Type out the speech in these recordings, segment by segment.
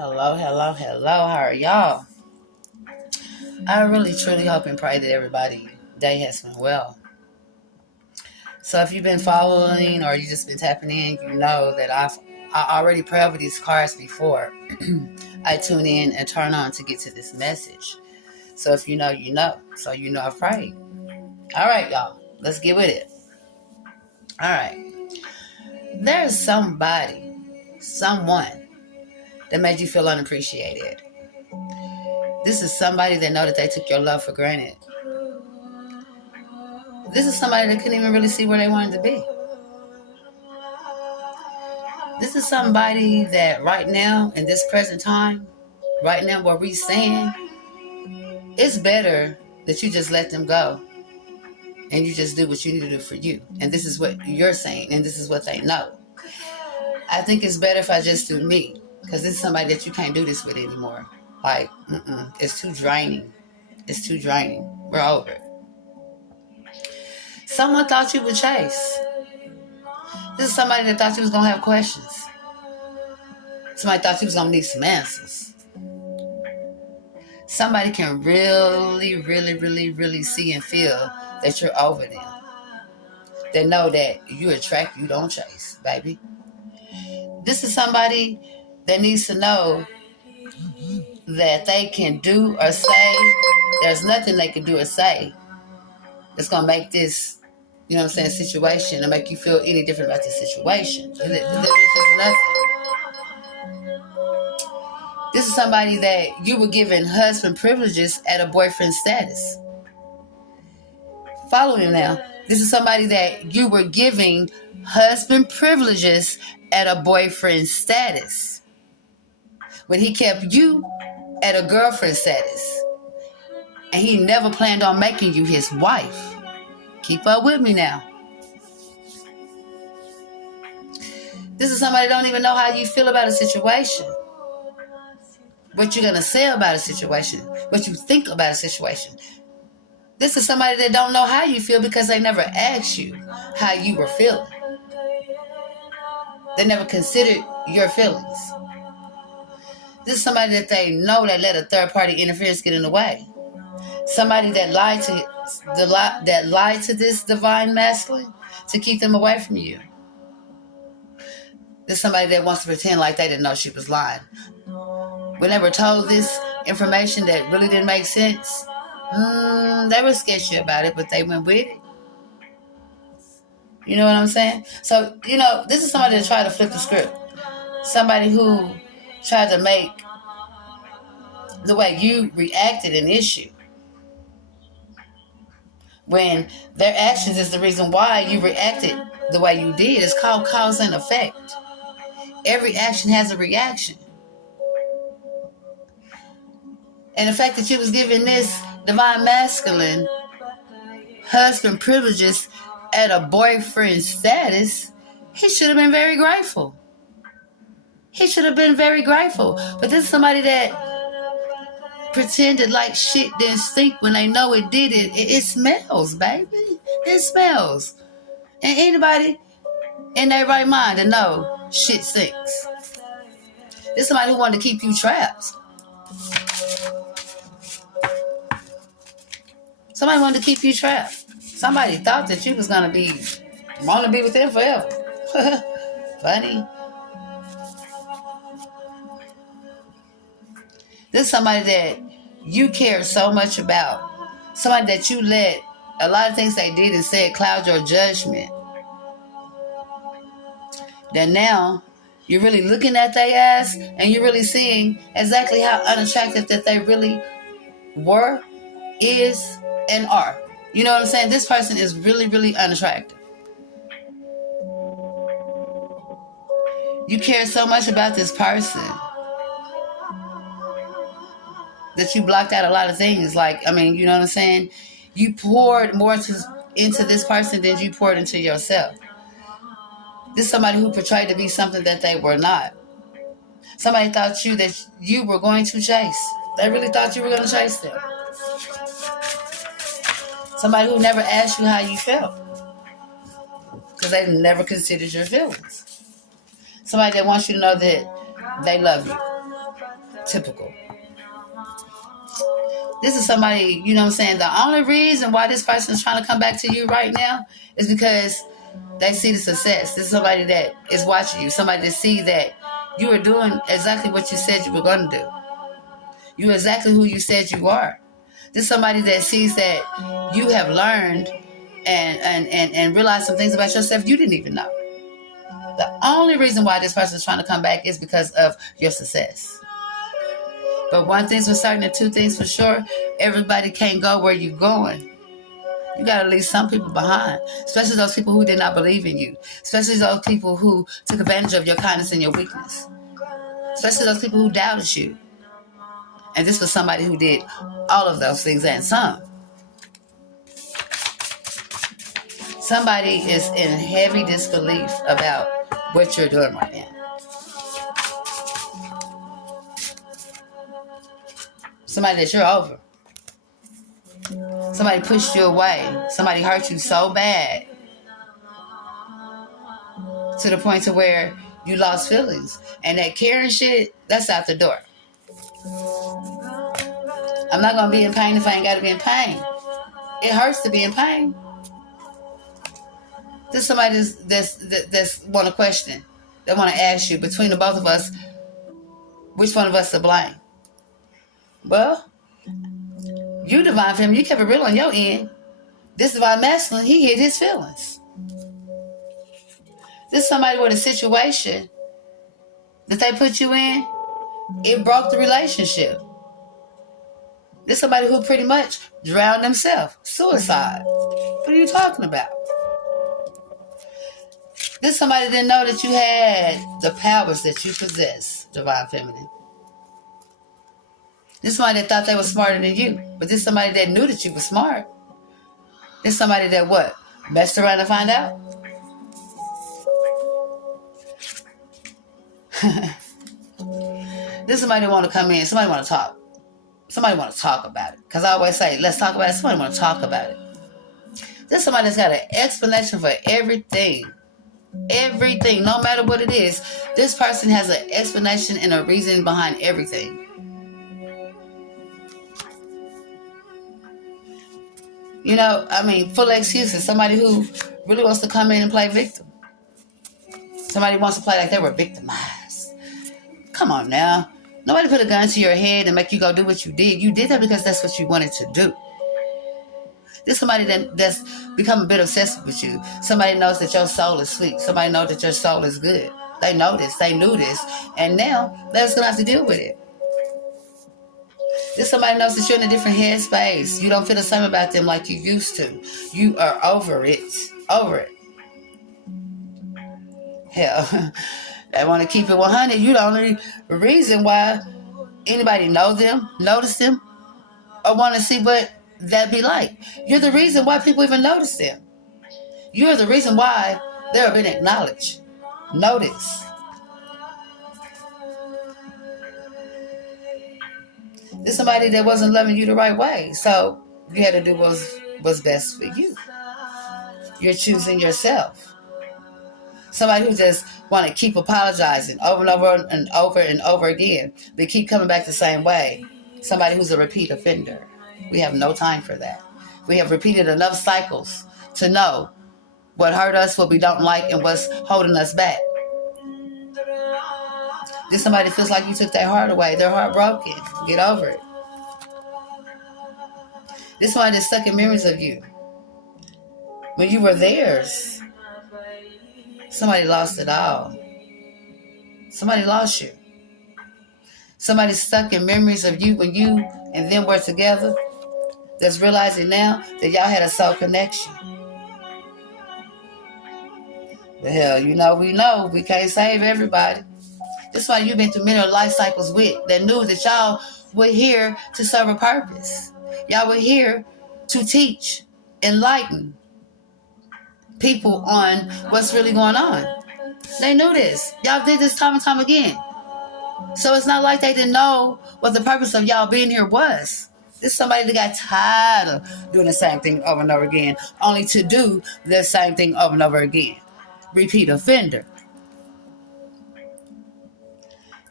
Hello, hello, hello. How are y'all? I really, truly hope and pray that everybody's day has been well. So if you've been following or you just been tapping in, you know that I already prayed over these cards before. I tune in and turn on to get to this message. So if you know, you know. So you know I've prayed. All right, y'all. Let's get with it. All right. There's someone that made you feel unappreciated. This is somebody that know that they took your love for granted. This is somebody that couldn't even really see where they wanted to be. This is somebody that right now, in this present time, right now where we stand, it's better that you just let them go and you just do what you need to do for you. And this is what you're saying, and this is what they know. I think it's better if I just do me, because this is somebody that you can't do this with anymore. Like, it's too draining. It's too draining. We're over it. Someone thought you would chase. This is somebody that thought you was going to have questions. Somebody thought you was going to need some answers. Somebody can really, really, really, really see and feel that you're over them. They know that you attract, you don't chase, baby. This is somebody that needs to know that they can do or say, there's nothing they can do or say that's going to make this, situation or make you feel any different about this situation. There's just nothing. This is somebody that you were given husband privileges at a boyfriend status. Follow him now. This is somebody that you were giving husband privileges at a boyfriend status, when he kept you at a girlfriend status, and he never planned on making you his wife. Keep up with me now. This is somebody that don't even know how you feel about a situation, what you're going to say about a situation, what you think about a situation. This is somebody that don't know how you feel because they never asked you how you were feeling. They never considered your feelings. This is somebody that they know that let a third-party interference get in the way. Somebody that lied to this divine masculine to keep them away from you. This is somebody that wants to pretend like they didn't know she was lying. When they were told this information that really didn't make sense, they were sketchy about it, but they went with it. You know what I'm saying? So, this is somebody that tried to flip the script. Somebody who tried to make the way you reacted an issue, when their actions is the reason why you reacted the way you did. It's called cause and effect. Every action has a reaction. And the fact that you was given this divine masculine husband privileges at a boyfriend status, he should have been very grateful. He should have been very grateful. But this is somebody that pretended like shit didn't stink when they know it did. It smells, baby. It smells. And anybody in their right mind to know shit stinks. This is somebody who wanted to keep you trapped. Somebody wanted to keep you trapped. Somebody thought that you was going to want to be with them forever. Funny. This is somebody that you care so much about. Somebody that you let a lot of things they did and said cloud your judgment. That now you're really looking at their ass and you're really seeing exactly how unattractive that they really were, is, and are. You know what I'm saying? This person is really, really unattractive. You care so much about this person that you blocked out a lot of things. Like, you know what I'm saying? You poured more into this person than you poured into yourself. This is somebody who portrayed to be something that they were not. Somebody thought that you were going to chase. They really thought you were going to chase them. Somebody who never asked you how you felt, because they never considered your feelings. Somebody that wants you to know that they love you. Typical. This is somebody, you know what I'm saying? The only reason why this person is trying to come back to you right now is because they see the success. This is somebody that is watching you. Somebody that see that you are doing exactly what you said you were going to do. You're exactly who you said you are. This is somebody that sees that you have learned and realized some things about yourself you didn't even know. The only reason why this person is trying to come back is because of your success. But one thing's for certain and two things for sure, everybody can't go where you're going. You got to leave some people behind, especially those people who did not believe in you, especially those people who took advantage of your kindness and your weakness, especially those people who doubted you. And this was somebody who did all of those things and some. Somebody is in heavy disbelief about what you're doing right now. Somebody that you're over. Somebody pushed you away. Somebody hurt you so bad to the point to where you lost feelings. And that caring shit, that's out the door. I'm not going to be in pain if I ain't got to be in pain. It hurts to be in pain. This is somebody that's want to question. They want to ask you, between the both of us, which one of us to blame? Well, you divine feminine, you kept it real on your end. This divine masculine, he hid his feelings. This is somebody with a situation that they put you in, it broke the relationship. This is somebody who pretty much drowned themselves. Suicide. What are you talking about? This is somebody that didn't know that you had the powers that you possess, divine feminine. This is somebody that thought they were smarter than you. But this is somebody that knew that you were smart. This is somebody that what? Messed around to find out? This is somebody that want to come in. Somebody want to talk. Somebody want to talk about it. Because I always say, let's talk about it. Somebody want to talk about it. This is somebody that's got an explanation for everything. Everything, no matter what it is. This person has an explanation and a reason behind everything. You know, I mean, full of excuses. Somebody who really wants to come in and play victim. Somebody wants to play like they were victimized. Come on now. Nobody put a gun to your head and make you go do what you did. You did that because that's what you wanted to do. There's somebody that's become a bit obsessed with you. Somebody knows that your soul is sweet. Somebody knows that your soul is good. They know this. They knew this. And now they're just going to have to deal with it. There's somebody knows that you're in a different headspace. You don't feel the same about them like you used to. You are over it. Over it. Hell, they want to keep it 100. You're the only reason why anybody know them, notice them, or want to see what that be like. You're the reason why people even notice them. You're the reason why they're being acknowledged. Notice. There's somebody that wasn't loving you the right way, so you had to do what's best for you. You're choosing yourself. Somebody who just want to keep apologizing over and over and over and over again, but keep coming back the same way. Somebody who's a repeat offender. We have no time for that. We have repeated enough cycles to know what hurt us, what we don't like, and what's holding us back. This somebody feels like you took their heart away. They're heartbroken. Get over it. This somebody that's stuck in memories of you. When you were theirs, somebody lost it all. Somebody lost you. Somebody's stuck in memories of you when you and them were together. That's realizing now that y'all had a soul connection. But hell, we know we can't save everybody. That's why you've been through many life cycles with that knew that y'all were here to serve a purpose. Y'all were here to teach, enlighten people on what's really going on. They knew this. Y'all did this time and time again. So it's not like they didn't know what the purpose of y'all being here was. This is somebody that got tired of doing the same thing over and over again, only to do the same thing over and over again. Repeat offender.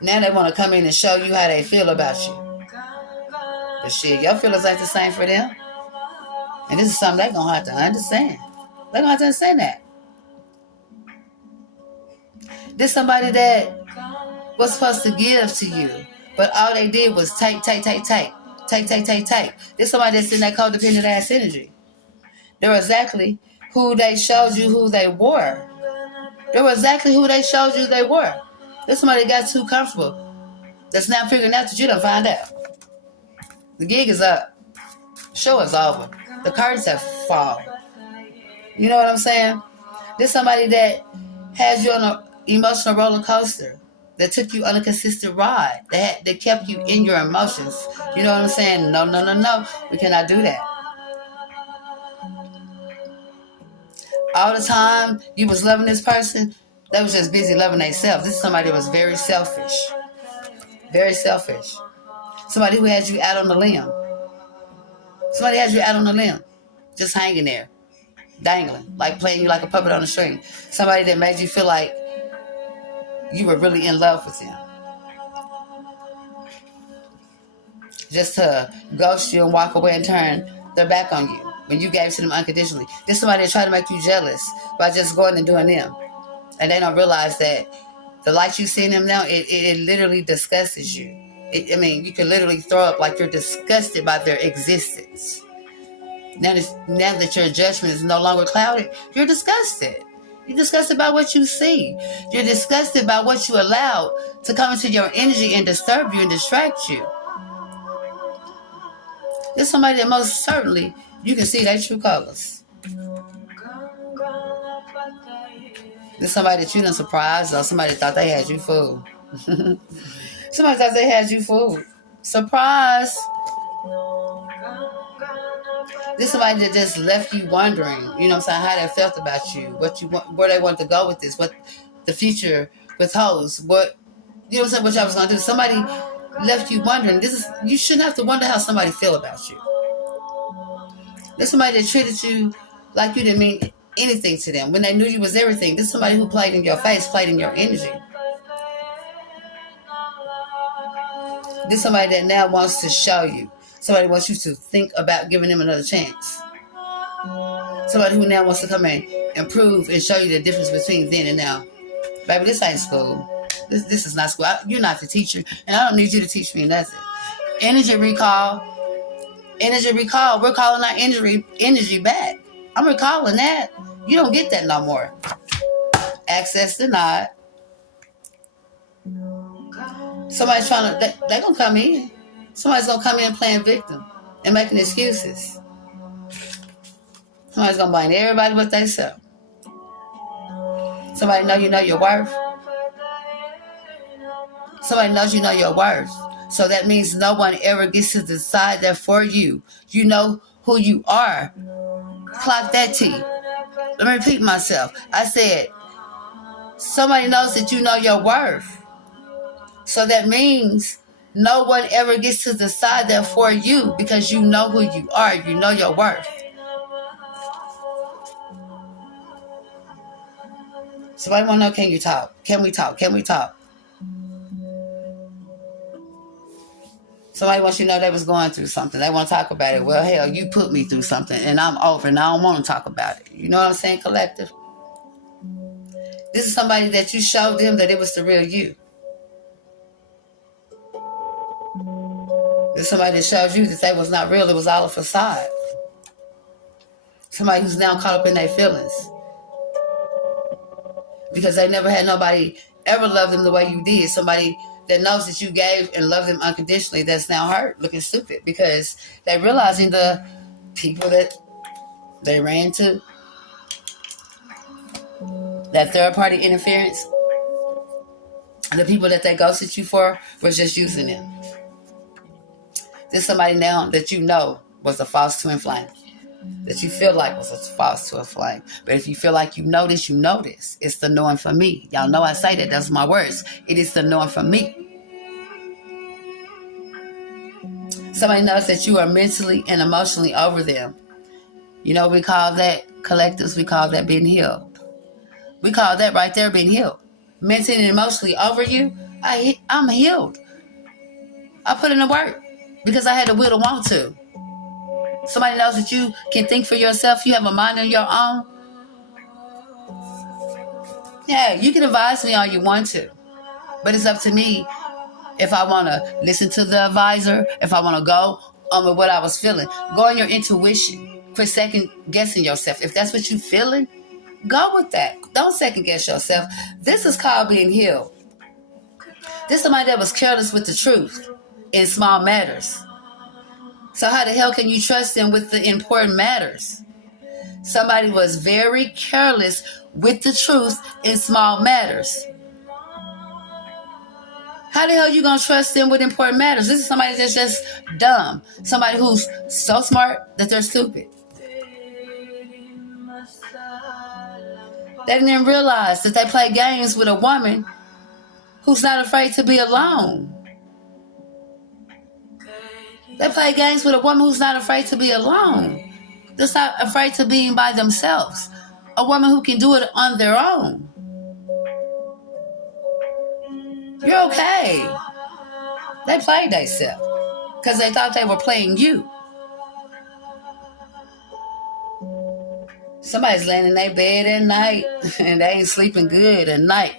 Now they want to come in and show you how they feel about you. But shit, your feelings ain't the same for them. And this is something they're going to have to understand. They're going to have to understand that. This somebody that was supposed to give to you, but all they did was take. This somebody that's in that codependent ass energy. They're exactly who they showed you who they were. They were exactly who they showed you they were. This somebody that got too comfortable. That's now figuring out that you done find out. The gig is up. Show is over. The curtains have fallen. You know what I'm saying? This somebody that has you on an emotional roller coaster, that took you on a consistent ride, that kept you in your emotions. You know what I'm saying? No. We cannot do that. All the time you was loving this person, they was just busy loving themselves. This is somebody that was very selfish. Very selfish. Somebody who had you out on the limb. Somebody had you out on the limb. Just hanging there. Dangling. Like playing you like a puppet on a string. Somebody that made you feel like you were really in love with them. Just to ghost you and walk away and turn their back on you when you gave to them unconditionally. This somebody that tried to make you jealous by just going and doing them. And they don't realize that the light you see in them now, it literally disgusts you. You can literally throw up like you're disgusted by their existence. Now that your judgment is no longer clouded, you're disgusted. You're disgusted by what you see. You're disgusted by what you allow to come into your energy and disturb you and distract you. There's somebody that most certainly you can see their true colors. There's somebody that you done surprised, or somebody thought they had you fooled. Somebody thought they had you fooled. Surprise! This somebody that just left you wondering, you know what I'm saying, how they felt about you, where they want to go with this, what the future withholds, what y'all was gonna do. Somebody left you wondering. You shouldn't have to wonder how somebody feel about you. There's somebody that treated you like you didn't mean anything to them when they knew you was everything. This is somebody who played in your face, played in your energy. This is somebody that now wants to show you. Somebody wants you to think about giving them another chance. Somebody who now wants to come in and prove and show you the difference between then and now. Baby, this ain't school. This is not school. You're not the teacher, and I don't need you to teach me nothing. Energy recall. We're calling our energy back. I'm recalling that. You don't get that no more. Access denied. Somebody's trying to, they're going to come in. Somebody's going to come in playing victim and making excuses. Somebody's going to blame everybody but themselves. Somebody know you know your worth. Somebody knows you know your worth. So that means no one ever gets to decide that for you. You know who you are. Clock that T. Let me repeat myself. I said, somebody knows that you know your worth. So that means no one ever gets to decide that for you because you know who you are. You know your worth. Somebody want to know, can you talk? Can we talk? Can we talk? Somebody wants you to know they was going through something. They want to talk about it. Well, hell, you put me through something and I'm over and I don't want to talk about it. You know what I'm saying, collective? This is somebody that you showed them that it was the real you. This is somebody that showed you that they was not real. It was all a facade. Somebody who's now caught up in their feelings. Because they never had nobody ever love them the way you did. Somebody that knows that you gave and loved them unconditionally that's now hurt, looking stupid because they're realizing the people that they ran to, that third-party interference, and the people that they ghosted you for was just using them. There's somebody now that you know was a false twin flame, that you feel like was a false twin flame. But if you feel like you know this, you know this. It's the knowing for me. Y'all know I say that. That's my words. It is the knowing for me. Somebody knows that you are mentally and emotionally over them. You know, we call that collectives. We call that being healed. We call that right there being healed. Mentally and emotionally over you. I'm healed. I put in the work because I had the will to want to. Somebody knows that you can think for yourself. You have a mind of your own. Yeah, you can advise me all you want to. But it's up to me if I want to listen to the advisor, if I want to go on with what I was feeling. Go on your intuition. Quit second guessing yourself. If that's what you're feeling, go with that. Don't second guess yourself. This is called being healed. This is somebody that was careless with the truth in small matters. So how the hell can you trust them with the important matters? Somebody was very careless with the truth in small matters. How the hell are you going to trust them with important matters? This is somebody that's just dumb. Somebody who's so smart that they're stupid. They didn't realize that they play games with a woman who's not afraid to be alone. They play games with a woman who's not afraid to be alone. That's not afraid to be by themselves. A woman who can do it on their own. You're okay. They played themselves because they thought they were playing you. Somebody's laying in their bed at night and they ain't sleeping good at night.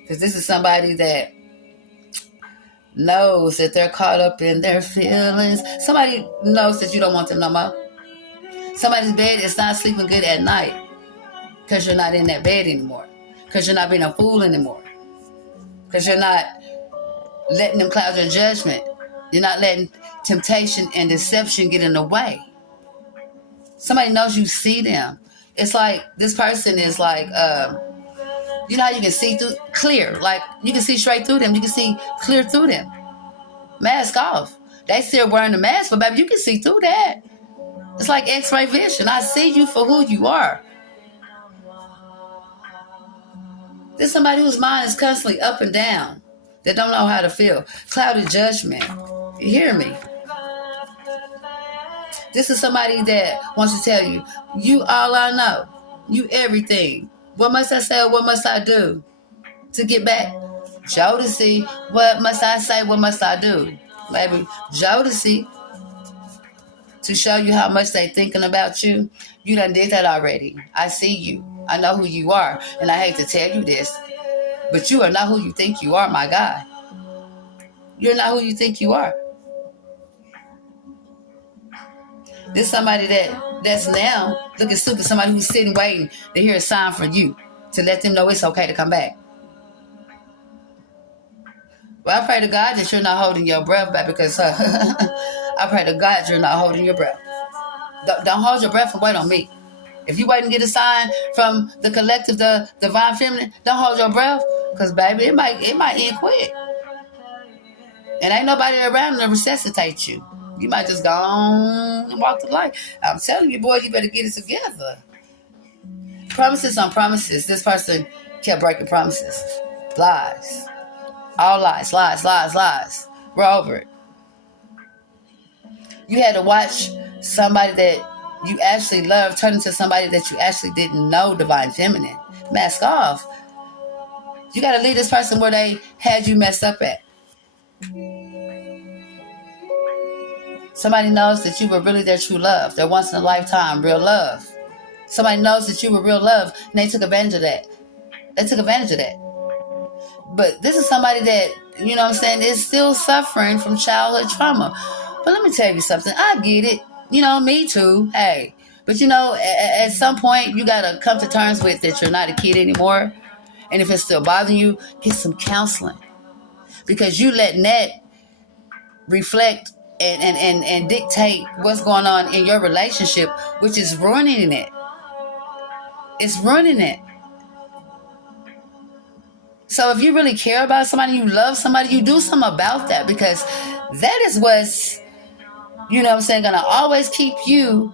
Because this is somebody that knows that they're caught up in their feelings. Somebody knows that you don't want them no more. Somebody's bed is not sleeping good at night because you're not in that bed anymore. Because you're not being a fool anymore. Because you're not letting them cloud your judgment. You're not letting temptation and deception get in the way. Somebody knows you see them. It's like this person is like, you know how you can see through, clear. Like you can see straight through them. You can see clear through them. Mask off. They still wearing the mask, but baby, you can see through that. It's like X-ray vision. I see you for who you are. There's somebody whose mind is constantly up and down. That don't know how to feel. Clouded judgment. You hear me? This is somebody that wants to tell you, you all I know. You everything. What must I say or what must I do to get back? Jodeci, what must I say, what must I do? Baby, Jodeci, to show you how much they thinking about you. You done did that already. I see you. I know who you are. And I hate to tell you this, but you are not who you think you are, my guy. You're not who you think you are. There's somebody that's now looking stupid, somebody who's sitting waiting to hear a sign from you to let them know it's okay to come back. Well, I pray to God that you're not holding your breath back because I pray to God you're not holding your breath. Don't hold your breath and wait on me. If you wait and get a sign from the collective, the divine feminine, don't hold your breath because, baby, it might end quick. And ain't nobody around to resuscitate you. You might just go on and walk the light. I'm telling you, boy, you better get it together. Promises on promises. This person kept breaking promises. Lies. All lies, lies, lies, lies. We're over it. You had to watch somebody that you actually love turn into somebody that you actually didn't know, divine feminine. Mask off. You got to leave this person where they had you messed up at. Somebody knows that you were really their true love, their once in a lifetime real love. Somebody knows that you were real love, and they took advantage of that. But this is somebody that, you know what I'm saying, is still suffering from childhood trauma. But let me tell you something. I get it. You know, me too. Hey. But, you know, at some point, you got to come to terms with that you're not a kid anymore. And if it's still bothering you, get some counseling. Because you letting that reflect and dictate what's going on in your relationship, which is ruining it. It's ruining it. So if you really care about somebody, you love somebody, you do something about that, because that is what's, you know what I'm saying, going to always keep you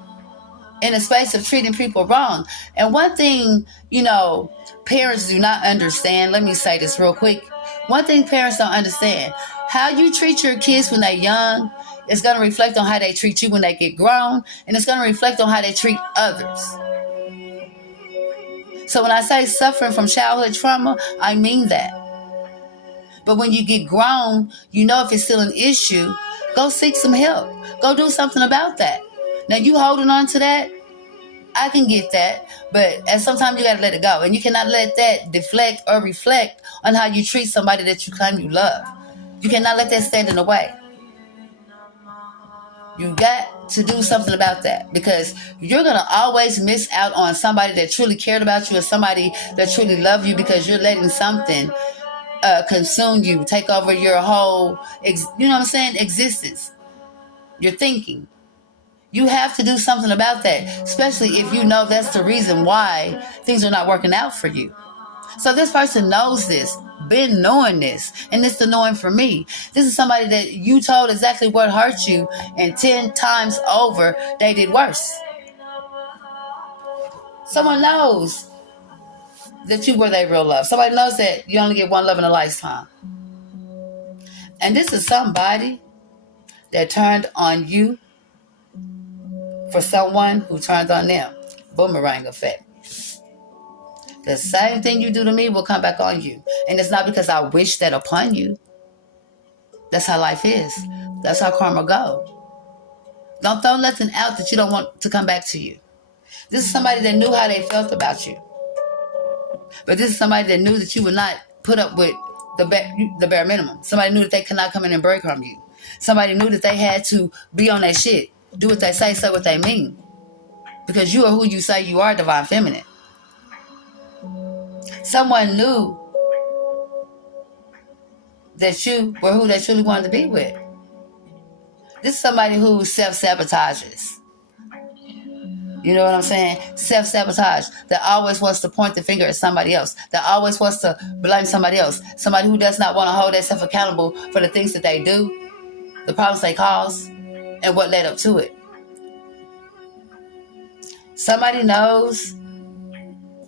in a space of treating people wrong. And one thing, you know, parents do not understand, let me say this real quick. One thing parents don't understand, how you treat your kids when they're young is going to reflect on how they treat you when they get grown, and it's going to reflect on how they treat others. So when I say suffering from childhood trauma, I mean that. But when you get grown, you know if it's still an issue, go seek some help. Go do something about that. Now, you holding on to that, I can get that, but at sometimes you got to let it go. And you cannot let that deflect or reflect on how you treat somebody that you claim you love. You cannot let that stand in the way. You got to do something about that, because you're going to always miss out on somebody that truly cared about you, or somebody that truly loved you, because you're letting something consume you, take over your whole, existence. Your thinking. You have to do something about that, especially if you know that's the reason why things are not working out for you. So this person knows this, been knowing this, and it's the knowing for me. This is somebody that you told exactly what hurt you, and 10 times over, they did worse. Someone knows that you were their real love. Somebody knows that you only get one love in a lifetime. And this is somebody that turned on you for someone who turned on them. Boomerang effect. The same thing you do to me will come back on you. And it's not because I wish that upon you. That's how life is. That's how karma goes. Don't throw nothing out that you don't want to come back to you. This is somebody that knew how they felt about you. But this is somebody that knew that you would not put up with the bare minimum. Somebody knew that they could not come in and break from you. Somebody knew that they had to be on that shit. Do what they say what they mean. Because you are who you say you are, divine feminine. Someone knew that you were who they truly wanted to be with. This is somebody who self-sabotages. You know what I'm saying? Self-sabotage. That always wants to point the finger at somebody else. That always wants to blame somebody else. Somebody who does not want to hold themselves accountable for the things that they do, the problems they cause, and what led up to it. Somebody knows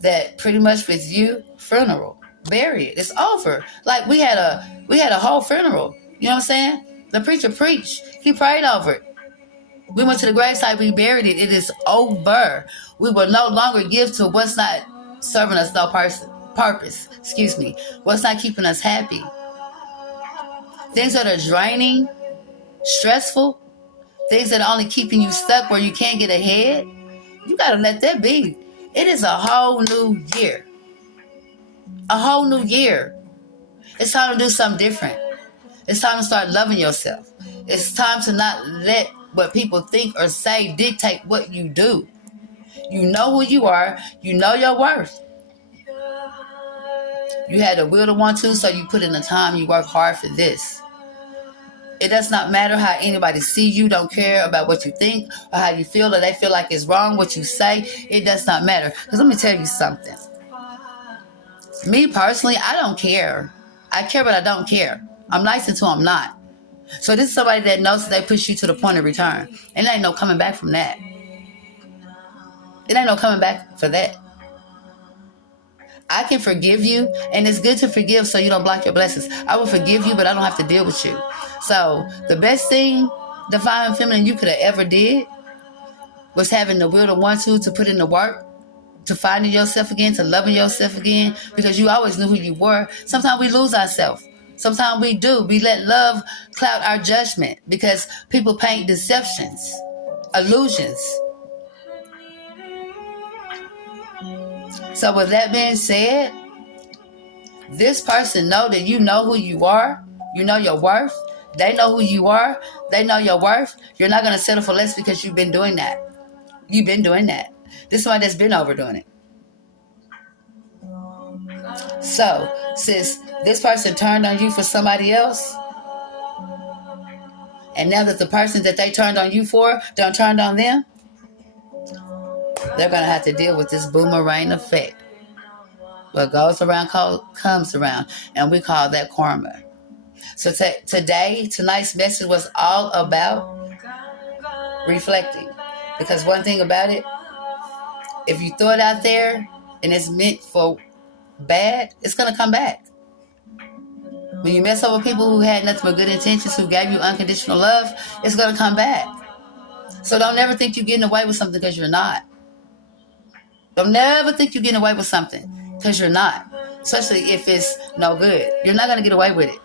that pretty much with you, funeral, bury it. It's over. Like we had a whole funeral. You know what I'm saying? The preacher preached. He prayed over it. We went to the gravesite. We buried it. It is over. We will no longer give to what's not serving us no purpose. What's not keeping us happy. Things that are draining, stressful, things that are only keeping you stuck where you can't get ahead. You got to let that be. It is a whole new year. A whole new year. It's time to do something different. It's time to start loving yourself. It's time to not let what people think or say dictate what you do. You know who you are. You know your worth. You had the will to want to, so you put in the time. You work hard for this. It does not matter how anybody see you. Don't care about what you think or how you feel, or they feel like it's wrong what you say. It does not matter. Because let me tell you something. Me personally, I don't care. I care, but I don't care. I'm nice until I'm not. So this is somebody that knows that they push you to the point of return. And it ain't no coming back from that. It ain't no coming back for that. I can forgive you, and it's good to forgive so you don't block your blessings. I will forgive you, but I don't have to deal with you. So the best thing, divine feminine, you could have ever did was having the will to want to put in the work, to finding yourself again, to loving yourself again, because you always knew who you were. Sometimes we lose ourselves. Sometimes we do. We let love cloud our judgment because people paint deceptions, illusions. So with that being said, this person know that you know who you are. You know your worth. They know who you are. They know your worth. You're not going to settle for less because you've been doing that. You've been doing that. This is one that's been overdoing it. So, since this person turned on you for somebody else, and now that the person that they turned on you for don't turn on them, they're going to have to deal with this boomerang effect. What goes around comes around, and we call that karma. So tonight's message was all about reflecting. Because one thing about it, if you throw it out there and it's meant for bad, it's going to come back. When you mess up with people who had nothing but good intentions, who gave you unconditional love, it's going to come back. So don't never think you're getting away with something because you're not. Don't never think you're getting away with something because you're not. especially if it's no good. You're not going to get away with it.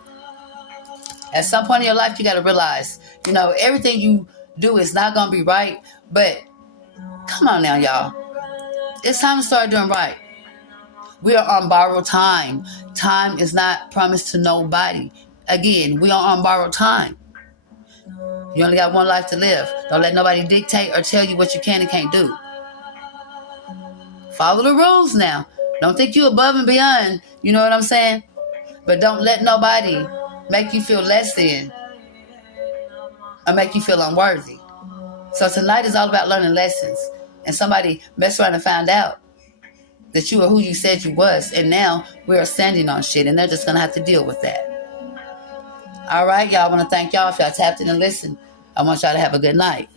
At some point in your life, you got to realize, everything you do is not going to be right. But come on now, y'all. It's time to start doing right. We are on borrowed time. Time is not promised to nobody. Again, we are on borrowed time. You only got one life to live. Don't let nobody dictate or tell you what you can and can't do. Follow the rules now. Don't think you above and beyond. You know what I'm saying? But don't let nobody make you feel less than or make you feel unworthy. So tonight is all about learning lessons. And somebody messed around and found out that you were who you said you was. And now we are standing on shit. And they're just going to have to deal with that. All right, y'all. I want to thank y'all if y'all tapped in and listened. I want y'all to have a good night.